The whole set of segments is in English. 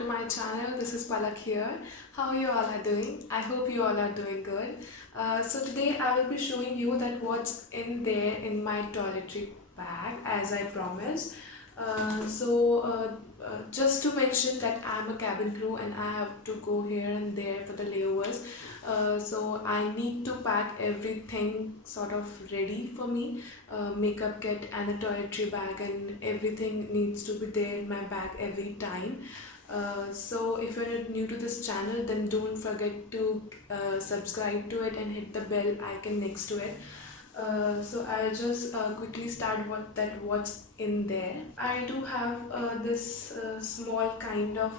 to my channel. This is Palak here. How you all are doing? I hope you all are doing good. So today I will be showing you that what's in there in my toiletry bag as I promised. Just to mention that I'm a cabin crew and I have to go here and there for the layovers. So I need to pack everything sort of ready for me, makeup kit and a toiletry bag, and everything needs to be there in my bag every time. So if you're new to this channel, then don't forget to subscribe to it and hit the bell icon next to it. So I'll just quickly start what's in there. I do have this small kind of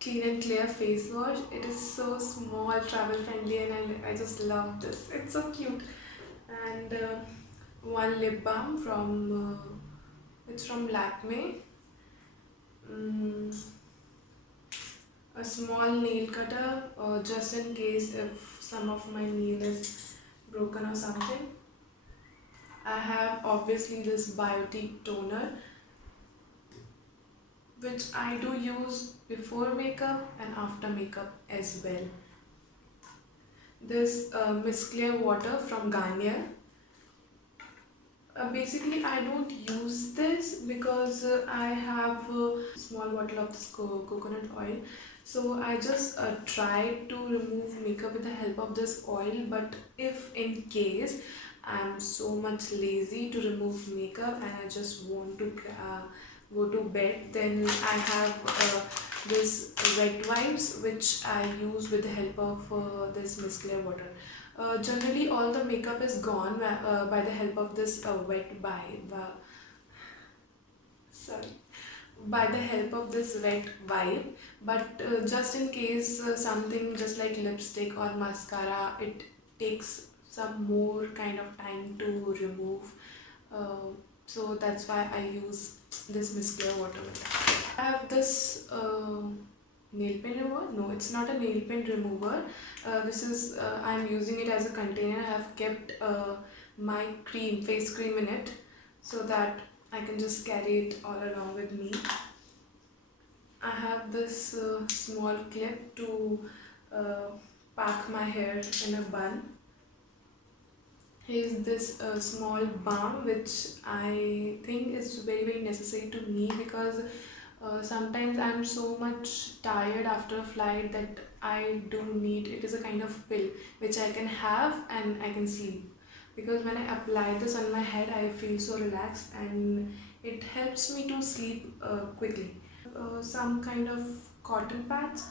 clean and clear face wash. It is so small, travel friendly, and I just love this. It's so cute. And one lip balm from it's from Lakme. Mm, a small nail cutter, just in case if some of my nail is broken or something. I have obviously this biotic toner, which I do use before makeup and after makeup as well. This Mist Clear water from Garnier. Basically, I don't use this because I have a small bottle of this coconut oil. So I just try to remove makeup with the help of this oil. But if in case I'm so much lazy to remove makeup and I just want to go to bed, then I have this wet wipes which I use with the help of this Mist Clear water. Generally, all the makeup is gone by the help of this sorry, by the help of this wet wipe. But just in case something just like lipstick or mascara, it takes some more kind of time to remove. So that's why I use this Mist Clear water. I have this nail pen remover. No, it's not a nail pen remover. This is I'm using it as a container. I have kept my face cream in it, so that I can just carry it all along with me. I have this small clip to pack my hair in a bun. Here's this small balm which I think is very necessary to me, because sometimes I'm so much tired after a flight that I do need, it is a kind of pill which I can have and I can sleep. Because when I apply this on my head, I feel so relaxed and it helps me to sleep quickly. Some kind of cotton pads,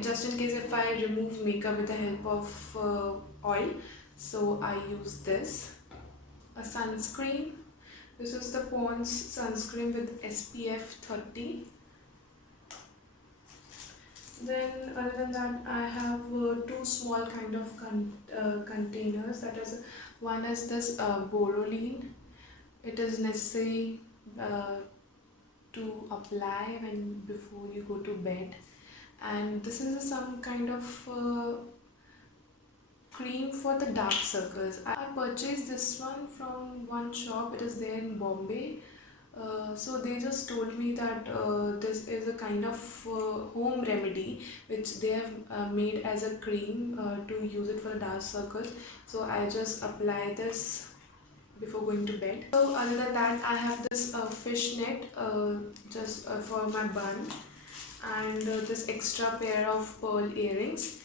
just in case if I remove makeup with the help of oil. So I use this. A sunscreen. This is the Pond's sunscreen with SPF 30. Then other than that, I have two small kind of containers. That is, one is this Boroline. It is necessary to apply before you go to bed. And this is some kind of cream for the dark circles. I purchased this one from one shop. It is there in Bombay. So they just told me that this is a kind of home remedy which they have made as a cream to use it for the dark circles. So I just apply this before going to bed. So other than that, I have this fishnet just for my bun, and this extra pair of pearl earrings,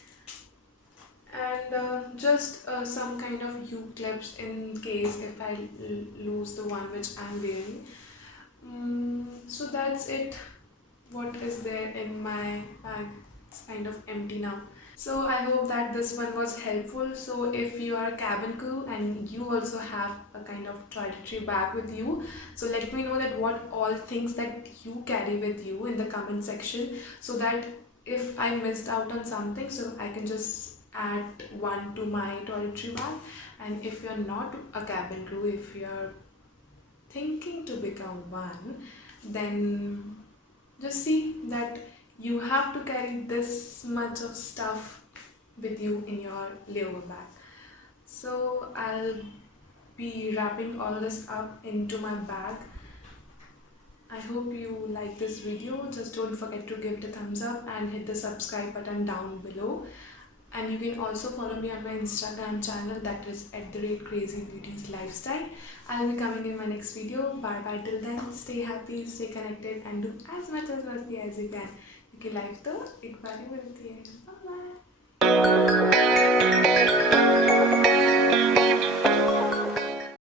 and just some kind of U-clips in case if I lose the one which I'm wearing. So that's it. What is there in my bag? It's kind of empty now. So I hope that this one was helpful. So if you are a cabin crew and you also have a kind of toiletry bag with you, so let me know that what all things that you carry with you in the comment section, so that if I missed out on something, so I can just add one to my toiletry bag. And if you're not a cabin crew, if you're thinking to become one, then just see that you have to carry this much of stuff with you in your layover bag. So I'll be wrapping all this up into my bag, I hope you like this video. Just don't forget to give it a thumbs up and hit the subscribe button down below. And you can also follow me on my Instagram channel, that is @crazybeautieslifestyle. I'll be coming in my next video. Bye bye till then. Stay happy, stay connected and do as much as masti as you can. क्योंकि life तो एक बार ही मिलती है. Bye bye.